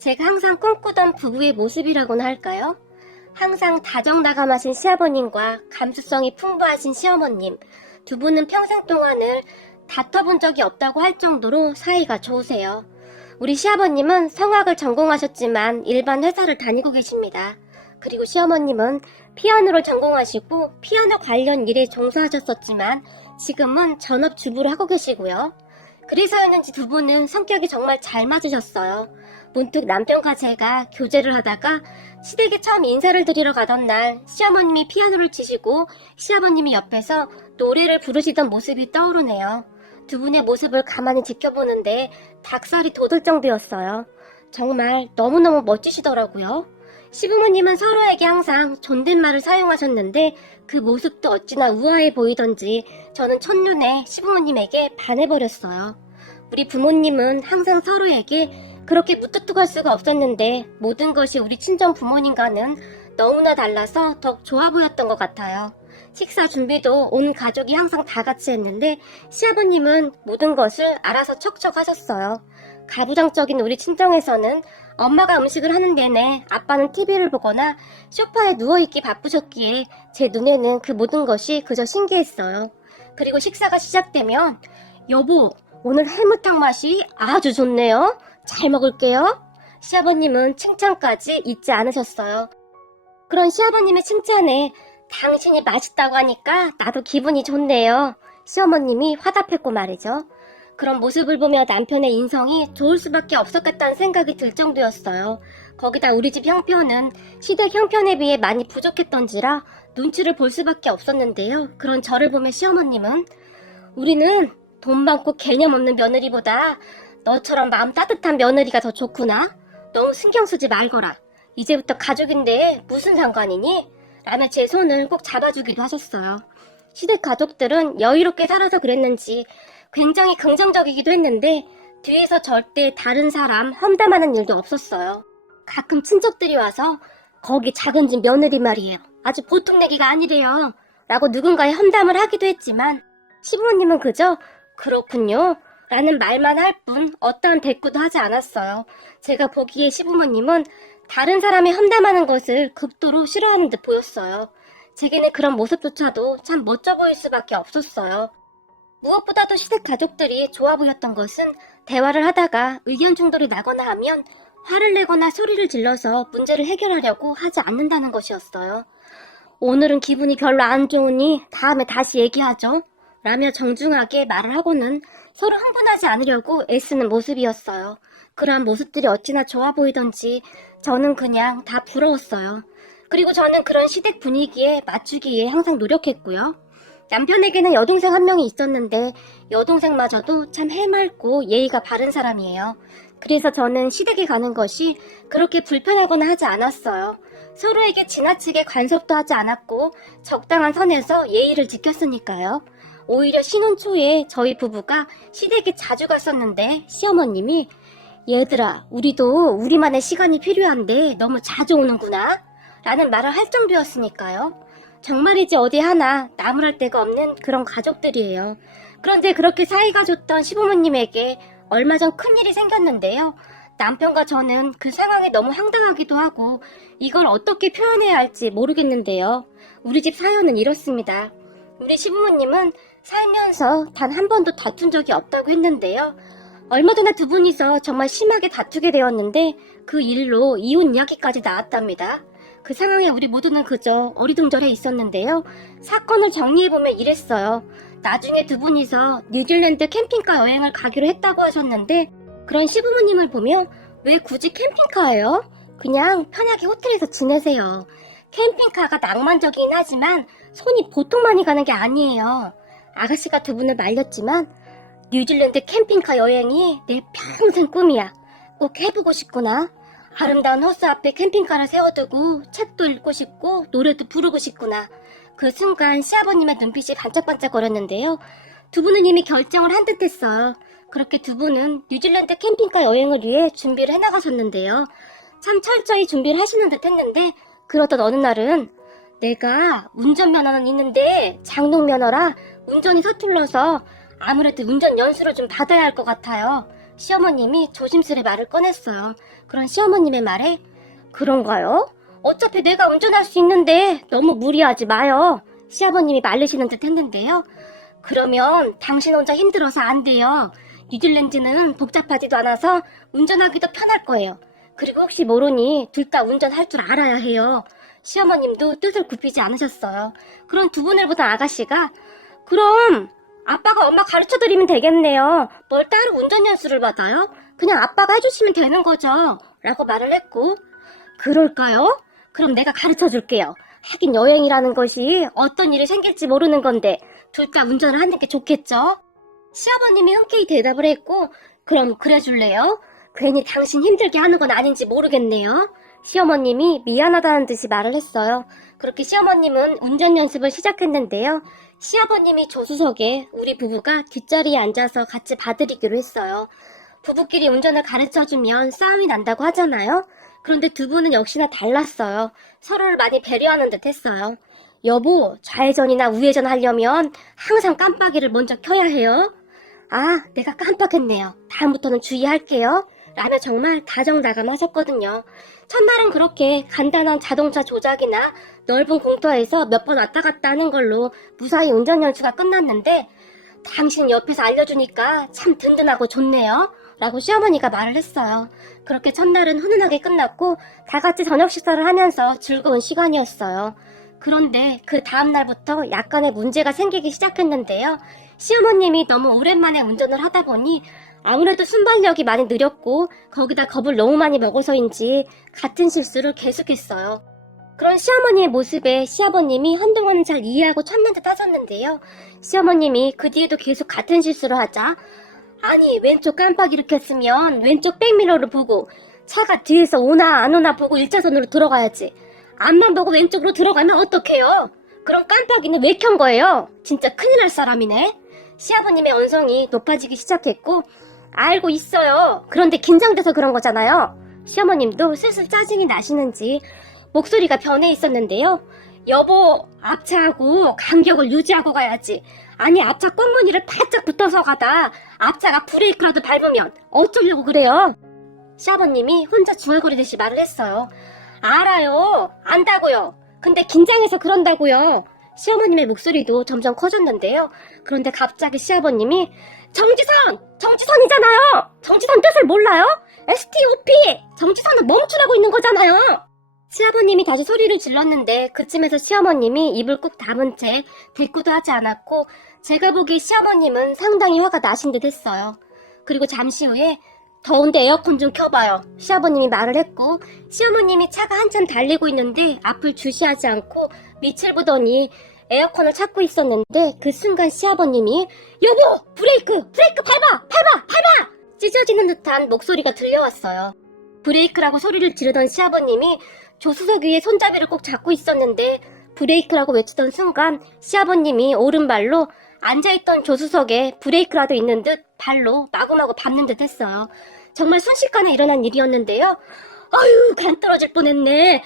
제가 항상 꿈꾸던 부부의 모습이라고나 할까요? 항상 다정다감하신 시아버님과 감수성이 풍부하신 시어머님, 두 분은 평생 동안을 다퉈본 적이 없다고 할 정도로 사이가 좋으세요. 우리 시아버님은 성악을 전공하셨지만 일반 회사를 다니고 계십니다. 그리고 시어머님은 피아노를 전공하시고 피아노 관련 일에 종사하셨었지만 지금은 전업주부를 하고 계시고요. 그래서였는지 두 분은 성격이 정말 잘 맞으셨어요. 문득 남편과 제가 교제를 하다가 시댁에 처음 인사를 드리러 가던 날 시어머님이 피아노를 치시고 시아버님이 옆에서 노래를 부르시던 모습이 떠오르네요. 두 분의 모습을 가만히 지켜보는데 닭살이 돋을 정도였어요. 정말 너무너무 멋지시더라고요. 시부모님은 서로에게 항상 존댓말을 사용하셨는데 그 모습도 어찌나 우아해 보이던지 저는 첫눈에 시부모님에게 반해버렸어요. 우리 부모님은 항상 서로에게 그렇게 무뚝뚝할 수가 없었는데 모든 것이 우리 친정 부모님과는 너무나 달라서 더 좋아 보였던 것 같아요. 식사 준비도 온 가족이 항상 다 같이 했는데 시아버님은 모든 것을 알아서 척척 하셨어요. 가부장적인 우리 친정에서는 엄마가 음식을 하는 내내 아빠는 TV를 보거나 소파에 누워있기 바쁘셨기에 제 눈에는 그 모든 것이 그저 신기했어요. 그리고 식사가 시작되면 여보, 오늘 해무탕 맛이 아주 좋네요. 잘 먹을게요. 시아버님은 칭찬까지 잊지 않으셨어요. 그런 시아버님의 칭찬에 당신이 맛있다고 하니까 나도 기분이 좋네요. 시어머님이 화답했고 말이죠. 그런 모습을 보며 남편의 인성이 좋을 수밖에 없었겠다는 생각이 들 정도였어요. 거기다 우리 집 형편은 시댁 형편에 비해 많이 부족했던지라 눈치를 볼 수밖에 없었는데요. 그런 저를 보며 시어머님은 우리는 돈 많고 개념 없는 며느리보다 너처럼 마음 따뜻한 며느리가 더 좋구나. 너무 신경 쓰지 말거라. 이제부터 가족인데 무슨 상관이니? 라며 제 손을 꼭 잡아주기도 하셨어요. 시댁 가족들은 여유롭게 살아서 그랬는지 굉장히 긍정적이기도 했는데 뒤에서 절대 다른 사람 험담하는 일도 없었어요. 가끔 친척들이 와서 거기 작은 집 며느리 말이에요. 아주 보통 내기가 아니래요. 라고 누군가의 험담을 하기도 했지만 시부모님은 그저 그렇군요. 라는 말만 할 뿐 어떠한 대꾸도 하지 않았어요. 제가 보기에 시부모님은 다른 사람이 험담하는 것을 극도로 싫어하는 듯 보였어요. 제게는 그런 모습조차도 참 멋져 보일 수밖에 없었어요. 무엇보다도 시댁 가족들이 좋아 보였던 것은 대화를 하다가 의견 충돌이 나거나 하면 화를 내거나 소리를 질러서 문제를 해결하려고 하지 않는다는 것이었어요. 오늘은 기분이 별로 안 좋으니 다음에 다시 얘기하죠. 라며 정중하게 말을 하고는 서로 흥분하지 않으려고 애쓰는 모습이었어요. 그러한 모습들이 어찌나 좋아 보이던지 저는 그냥 다 부러웠어요. 그리고 저는 그런 시댁 분위기에 맞추기 위해 항상 노력했고요. 남편에게는 여동생 한 명이 있었는데 여동생마저도 참 해맑고 예의가 바른 사람이에요. 그래서 저는 시댁에 가는 것이 그렇게 불편하거나 하지 않았어요. 서로에게 지나치게 간섭도 하지 않았고 적당한 선에서 예의를 지켰으니까요. 오히려 신혼 초에 저희 부부가 시댁에 자주 갔었는데 시어머님이 얘들아, 우리도 우리만의 시간이 필요한데 너무 자주 오는구나 라는 말을 할 정도였으니까요. 정말이지 어디 하나 나무랄 데가 없는 그런 가족들이에요. 그런데 그렇게 사이가 좋던 시부모님에게 얼마 전 큰일이 생겼는데요. 남편과 저는 그 상황에 너무 황당하기도 하고 이걸 어떻게 표현해야 할지 모르겠는데요. 우리 집 사연은 이렇습니다. 우리 시부모님은 살면서 단 한 번도 다툰 적이 없다고 했는데요. 얼마 전에 두 분이서 정말 심하게 다투게 되었는데 그 일로 이혼 이야기까지 나왔답니다. 그 상황에 우리 모두는 그저 어리둥절해 있었는데요. 사건을 정리해보면 이랬어요. 나중에 두 분이서 뉴질랜드 캠핑카 여행을 가기로 했다고 하셨는데 그런 시부모님을 보면 왜 굳이 캠핑카예요? 그냥 편하게 호텔에서 지내세요. 캠핑카가 낭만적이긴 하지만 손이 보통 많이 가는 게 아니에요. 아가씨가 두 분을 말렸지만 뉴질랜드 캠핑카 여행이 내 평생 꿈이야. 꼭 해보고 싶구나. 아름다운 호수 앞에 캠핑카를 세워두고 책도 읽고 싶고 노래도 부르고 싶구나. 그 순간 시아버님의 눈빛이 반짝반짝거렸는데요. 두 분은 이미 결정을 한 듯 했어요. 그렇게 두 분은 뉴질랜드 캠핑카 여행을 위해 준비를 해나가셨는데요. 참 철저히 준비를 하시는 듯 했는데 그러던 어느 날은 내가 운전면허는 있는데 장롱면허라 운전이 서툴러서 아무래도 운전 연수를 좀 받아야 할 것 같아요. 시어머님이 조심스레 말을 꺼냈어요. 그런 시어머님의 말에 그런가요? 어차피 내가 운전할 수 있는데 너무 무리하지 마요. 시아버님이 말리시는 듯 했는데요. 그러면 당신 혼자 힘들어서 안 돼요. 뉴질랜드는 복잡하지도 않아서 운전하기도 편할 거예요. 그리고 혹시 모르니 둘 다 운전할 줄 알아야 해요. 시어머님도 뜻을 굽히지 않으셨어요. 그런 두 분을 보던 아가씨가 그럼 아빠가 엄마 가르쳐드리면 되겠네요. 뭘 따로 운전 연수를 받아요? 그냥 아빠가 해주시면 되는 거죠. 라고 말을 했고 그럴까요? 그럼 내가 가르쳐줄게요. 하긴 여행이라는 것이 어떤 일이 생길지 모르는 건데 둘 다 운전을 하는 게 좋겠죠? 시아버님이 흔쾌히 대답을 했고 그럼 그래줄래요? 괜히 당신 힘들게 하는 건 아닌지 모르겠네요. 시어머님이 미안하다는 듯이 말을 했어요. 그렇게 시어머님은 운전 연습을 시작했는데요. 시아버님이 조수석에 우리 부부가 뒷자리에 앉아서 같이 봐드리기로 했어요. 부부끼리 운전을 가르쳐주면 싸움이 난다고 하잖아요. 그런데 두 분은 역시나 달랐어요. 서로를 많이 배려하는 듯 했어요. 여보, 좌회전이나 우회전 하려면 항상 깜빡이를 먼저 켜야 해요. 아, 내가 깜빡했네요. 다음부터는 주의할게요. 라며 정말 다정다감하셨거든요. 첫날은 그렇게 간단한 자동차 조작이나 넓은 공터에서 몇 번 왔다 갔다 하는 걸로 무사히 운전 연수가 끝났는데 당신 옆에서 알려주니까 참 든든하고 좋네요. 라고 시어머니가 말을 했어요. 그렇게 첫날은 훈훈하게 끝났고 다 같이 저녁 식사를 하면서 즐거운 시간이었어요. 그런데 그 다음날부터 약간의 문제가 생기기 시작했는데요. 시어머님이 너무 오랜만에 운전을 하다 보니 아무래도 순발력이 많이 느렸고 거기다 겁을 너무 많이 먹어서인지 같은 실수를 계속했어요. 그런 시어머니의 모습에 시아버님이 한동안은 잘 이해하고 참는 듯 하셨는데요. 시어머님이 그 뒤에도 계속 같은 실수를 하자 아니 왼쪽 깜빡이를 켰으면 왼쪽 백미러를 보고 차가 뒤에서 오나 안 오나 보고 1차선으로 들어가야지. 앞만 보고 왼쪽으로 들어가면 어떡해요? 그럼 깜빡이는 왜 켠 거예요? 진짜 큰일 날 사람이네. 시아버님의 언성이 높아지기 시작했고 알고 있어요. 그런데 긴장돼서 그런 거잖아요. 시어머님도 슬슬 짜증이 나시는지 목소리가 변해 있었는데요. 여보, 앞차하고 간격을 유지하고 가야지. 아니 앞차 꽁무니를 바짝 붙어서 가다 앞차가 브레이크라도 밟으면 어쩌려고 그래요? 시아버님이 혼자 중얼거리듯이 말을 했어요. 알아요. 안다고요. 근데 긴장해서 그런다고요. 시어머님의 목소리도 점점 커졌는데요. 그런데 갑자기 시아버님이 정지선이잖아요. 정지선 뜻을 몰라요? STOP! 정지선은 멈추라고 있는 거잖아요. 시아버님이 다시 소리를 질렀는데 그쯤에서 시어머님이 입을 꾹 다문 채 대꾸도 하지 않았고 제가 보기에 시어머님은 상당히 화가 나신 듯 했어요. 그리고 잠시 후에 더운데 에어컨 좀 켜봐요. 시아버님이 말을 했고 시어머님이 차가 한참 달리고 있는데 앞을 주시하지 않고 밑을 보더니 에어컨을 찾고 있었는데 그 순간 시아버님이 여보! 브레이크 밟아! 찢어지는 듯한 목소리가 들려왔어요. 브레이크라고 소리를 지르던 시아버님이 조수석 위에 손잡이를 꼭 잡고 있었는데 브레이크라고 외치던 순간 시아버님이 오른발로 앉아있던 조수석에 브레이크라도 있는 듯 발로 마구마구 밟는 듯 했어요. 정말 순식간에 일어난 일이었는데요. 아유 간 떨어질 뻔했네.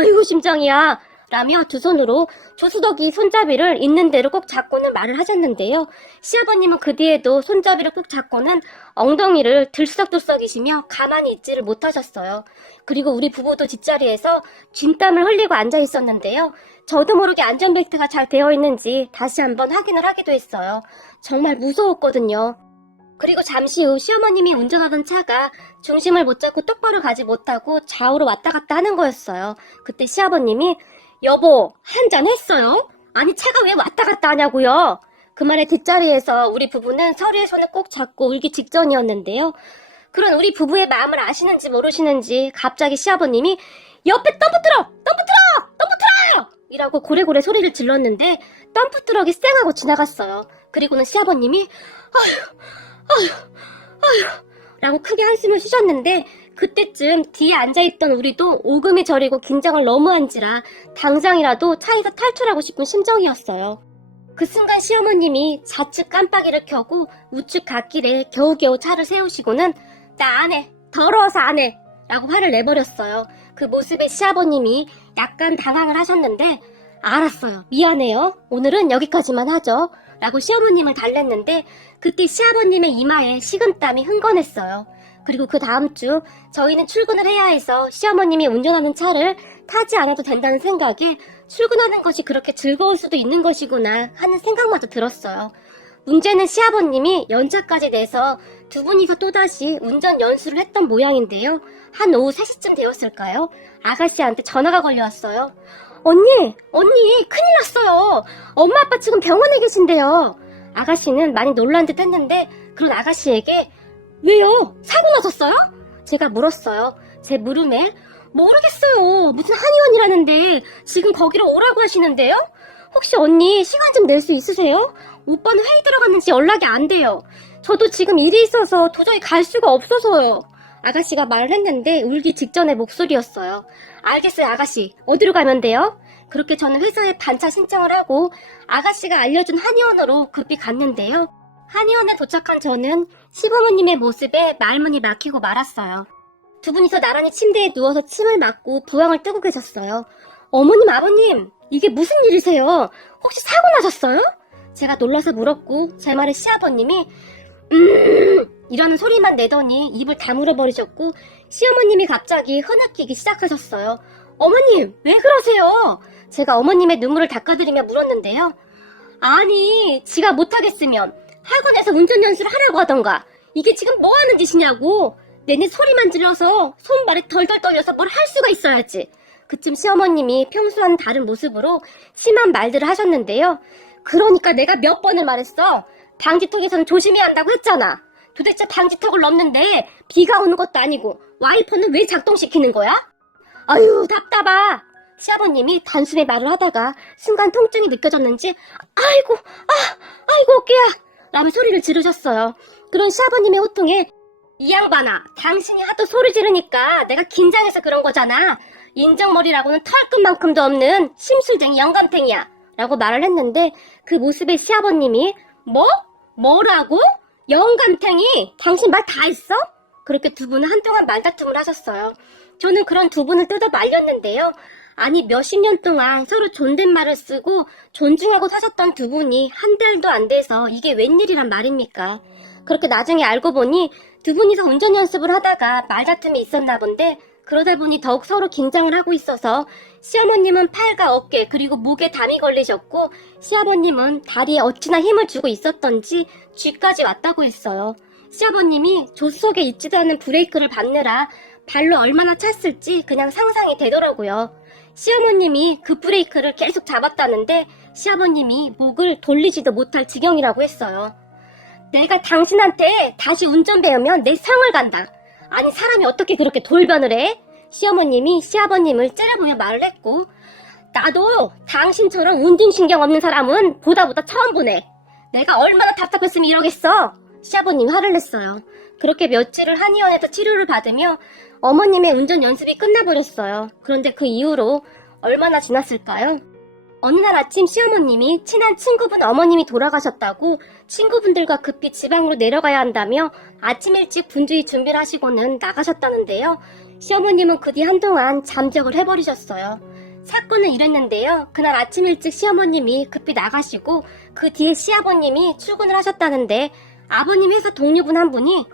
아이고 심장이야. 라며 두 손으로 조수석이 손잡이를 있는 대로 꼭 잡고는 말을 하셨는데요. 시아버님은 그 뒤에도 손잡이를 꼭 잡고는 엉덩이를 들썩들썩이시며 가만히 있지를 못하셨어요. 그리고 우리 부부도 뒷자리에서 진땀을 흘리고 앉아 있었는데요. 저도 모르게 안전벨트가 잘 되어 있는지 다시 한번 확인을 하기도 했어요. 정말 무서웠거든요. 그리고 잠시 후 시어머님이 운전하던 차가 중심을 못 잡고 똑바로 가지 못하고 좌우로 왔다 갔다 하는 거였어요. 그때 시아버님이 여보, 한잔 했어요? 아니 차가 왜 왔다 갔다 하냐고요? 그 말에 뒷자리에서 우리 부부는 서로의 손을 꼭 잡고 울기 직전이었는데요. 그런 우리 부부의 마음을 아시는지 모르시는지 갑자기 시아버님이 옆에 덤프트럭! 이라고 고래고래 소리를 질렀는데 덤프트럭이 쌩하고 지나갔어요. 그리고는 시아버님이 아휴 라고 크게 한숨을 쉬셨는데 그때쯤 뒤에 앉아있던 우리도 오금이 저리고 긴장을 너무 한지라 당장이라도 차에서 탈출하고 싶은 심정이었어요. 그 순간 시어머님이 좌측 깜빡이를 켜고 우측 갓길에 겨우겨우 차를 세우시고는 나 안 해. 더러워서 안 해. 라고 화를 내버렸어요. 그 모습에 시아버님이 약간 당황을 하셨는데 알았어요. 미안해요. 오늘은 여기까지만 하죠. 라고 시어머님을 달랬는데 그때 시아버님의 이마에 식은땀이 흥건했어요. 그리고 그 다음 주 저희는 출근을 해야 해서 시어머님이 운전하는 차를 타지 않아도 된다는 생각에 출근하는 것이 그렇게 즐거울 수도 있는 것이구나 하는 생각마저 들었어요. 문제는 시아버님이 연차까지 내서 두 분이서 또다시 운전 연수를 했던 모양인데요. 한 오후 3시쯤 되었을까요? 아가씨한테 전화가 걸려왔어요. 언니 큰일 났어요. 엄마 아빠 지금 병원에 계신데요. 아가씨는 많이 놀란 듯 했는데 그런 아가씨에게 왜요? 사고 나셨어요? 제가 물었어요. 제 물음에 모르겠어요. 무슨 한의원이라는데 지금 거기로 오라고 하시는데요? 혹시 언니 시간 좀 낼 수 있으세요? 오빠는 회의 들어갔는지 연락이 안 돼요. 저도 지금 일이 있어서 도저히 갈 수가 없어서요. 아가씨가 말을 했는데 울기 직전의 목소리였어요. 알겠어요, 아가씨. 어디로 가면 돼요? 그렇게 저는 회사에 반차 신청을 하고 아가씨가 알려준 한의원으로 급히 갔는데요. 한의원에 도착한 저는 시부모님의 모습에 말문이 막히고 말았어요. 두 분이서 나란히 침대에 누워서 침을 맞고 부항을 뜨고 계셨어요. 어머님, 아버님, 이게 무슨 일이세요? 혹시 사고 나셨어요? 제가 놀라서 물었고 제 말에 시아버님이 이라는 소리만 내더니 입을 다물어 버리셨고 시어머님이 갑자기 흐느끼기 시작하셨어요. 어머님, 왜 그러세요? 제가 어머님의 눈물을 닦아드리며 물었는데요. 아니, 지가 못하겠으면 학원에서 운전연수를 하라고 하던가. 이게 지금 뭐 하는 짓이냐고. 내내 소리만 질러서 손발이 덜덜 떨려서 뭘 할 수가 있어야지. 그쯤 시어머님이 평소와는 다른 모습으로 심한 말들을 하셨는데요. 그러니까 내가 몇 번을 말했어. 방지턱에서는 조심해야 한다고 했잖아. 도대체 방지턱을 넘는데 비가 오는 것도 아니고 와이퍼는 왜 작동시키는 거야? 아유, 답답하. 시아버님이 단숨에 말을 하다가 순간 통증이 느껴졌는지 아이고 어깨야 라며 소리를 지르셨어요. 그런 시아버님의 호통에 이 양반아, 당신이 하도 소리 지르니까 내가 긴장해서 그런 거잖아. 인정머리라고는 털끝만큼도 없는 심술쟁이 영감탱이야 라고 말을 했는데 그 모습에 시아버님이 뭐라고? 영감탱이? 당신 말 다 했어? 그렇게 두 분은 한동안 말다툼을 하셨어요. 저는 그런 두 분을 뜯어 말렸는데요. 아니 몇십 년 동안 서로 존댓말을 쓰고 존중하고 사셨던 두 분이 한 달도 안 돼서 이게 웬일이란 말입니까? 그렇게 나중에 알고 보니 두 분이서 운전 연습을 하다가 말다툼이 있었나 본데 그러다 보니 더욱 서로 긴장을 하고 있어서 시어머님은 팔과 어깨 그리고 목에 담이 걸리셨고 시아버님은 다리에 어찌나 힘을 주고 있었던지 쥐까지 왔다고 했어요. 시아버님이 조수석에 있지도 않은 브레이크를 밟느라 발로 얼마나 찼을지 그냥 상상이 되더라고요. 시어머님이 그 브레이크를 계속 잡았다는데 시아버님이 목을 돌리지도 못할 지경이라고 했어요. 내가 당신한테 다시 운전 배우면 내 상을 간다. 아니 사람이 어떻게 그렇게 돌변을 해? 시어머님이 시아버님을 째려보며 말을 했고 나도 당신처럼 운동신경 없는 사람은 보다 처음 보네. 내가 얼마나 답답했으면 이러겠어. 시아버님이 화를 냈어요. 그렇게 며칠을 한의원에서 치료를 받으며 어머님의 운전 연습이 끝나버렸어요. 그런데 그 이후로 얼마나 지났을까요? 어느 날 아침 시어머님이 친한 친구분 어머님이 돌아가셨다고 친구분들과 급히 지방으로 내려가야 한다며 아침 일찍 분주히 준비를 하시고는 나가셨다는데요. 시어머님은 그 뒤 한동안 잠적을 해버리셨어요. 사건은 이랬는데요. 그날 아침 일찍 시어머님이 급히 나가시고 그 뒤에 시아버님이 출근을 하셨다는데 아버님 회사 동료분 한 분이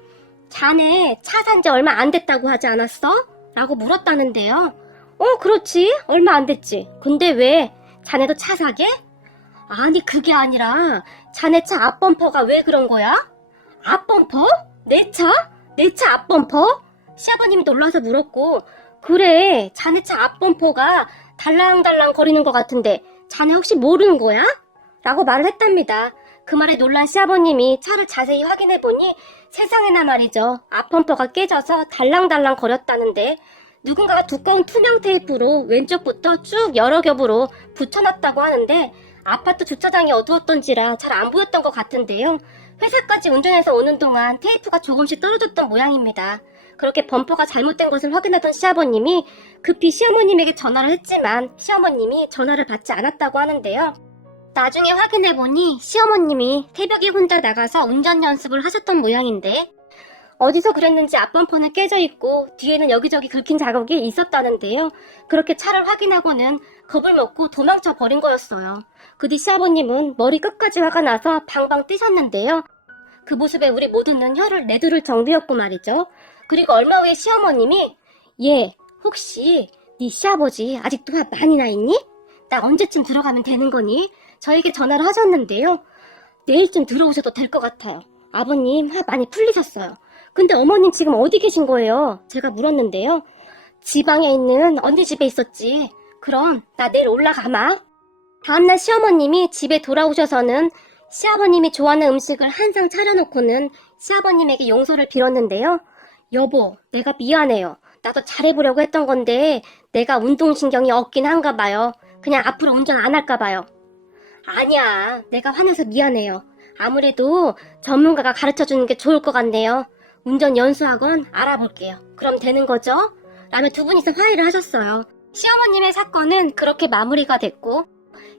자네 차 산 지 얼마 안 됐다고 하지 않았어? 라고 물었다는데요. 그렇지. 얼마 안 됐지. 근데 왜? 자네도 차 사게? 아니 그게 아니라 자네 차 앞범퍼가 왜 그런 거야? 앞범퍼? 내 차? 내 차 앞범퍼? 시아버님이 놀라서 물었고 그래 자네 차 앞범퍼가 달랑달랑 거리는 것 같은데 자네 혹시 모르는 거야? 라고 말을 했답니다. 그 말에 놀란 시아버님이 차를 자세히 확인해보니 세상에나 말이죠. 앞범퍼가 깨져서 달랑달랑 거렸다는데 누군가가 두꺼운 투명 테이프로 왼쪽부터 쭉 여러 겹으로 붙여놨다고 하는데 아파트 주차장이 어두웠던지라 잘 안 보였던 것 같은데요. 회사까지 운전해서 오는 동안 테이프가 조금씩 떨어졌던 모양입니다. 그렇게 범퍼가 잘못된 것을 확인하던 시아버님이 급히 시어머님에게 전화를 했지만 시어머님이 전화를 받지 않았다고 하는데요. 나중에 확인해보니 시어머님이 새벽에 혼자 나가서 운전 연습을 하셨던 모양인데 어디서 그랬는지 앞범퍼는 깨져 있고 뒤에는 여기저기 긁힌 자국이 있었다는데요. 그렇게 차를 확인하고는 겁을 먹고 도망쳐 버린 거였어요. 그 뒤 시아버님은 머리 끝까지 화가 나서 방방 뛰셨는데요. 그 모습에 우리 모두는 혀를 내두를 정도였고 말이죠. 그리고 얼마 후에 시어머님이 얘 혹시 네 시아버지 아직도 화 많이 나 있니? 나 언제쯤 들어가면 되는 거니? 저에게 전화를 하셨는데요. 내일쯤 들어오셔도 될 것 같아요. 아버님 화 많이 풀리셨어요. 근데 어머님 지금 어디 계신 거예요? 제가 물었는데요. 지방에 있는 언니 집에 있었지. 그럼 나 내일 올라가마. 다음날 시어머님이 집에 돌아오셔서는 시아버님이 좋아하는 음식을 한 상 차려놓고는 시아버님에게 용서를 빌었는데요. 여보, 내가 미안해요. 나도 잘해보려고 했던 건데 내가 운동신경이 없긴 한가 봐요. 그냥 앞으로 운전 안 할까 봐요. 아니야, 내가 화나서 미안해요. 아무래도 전문가가 가르쳐주는 게 좋을 것 같네요. 운전 연수학원 알아볼게요. 그럼 되는 거죠? 라며 두 분이서 화해를 하셨어요. 시어머님의 사건은 그렇게 마무리가 됐고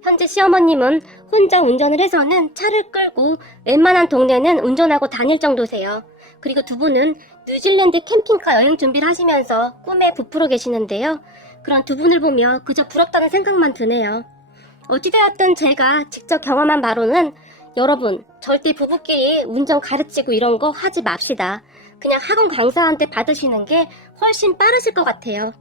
현재 시어머님은 혼자 운전을 해서는 차를 끌고 웬만한 동네는 운전하고 다닐 정도세요. 그리고 두 분은 뉴질랜드 캠핑카 여행 준비를 하시면서 꿈에 부풀어 계시는데요. 그런 두 분을 보며 그저 부럽다는 생각만 드네요. 어찌되었든 제가 직접 경험한 바로는 여러분 절대 부부끼리 운전 가르치고 이런 거 하지 맙시다. 그냥 학원 강사한테 받으시는 게 훨씬 빠르실 것 같아요.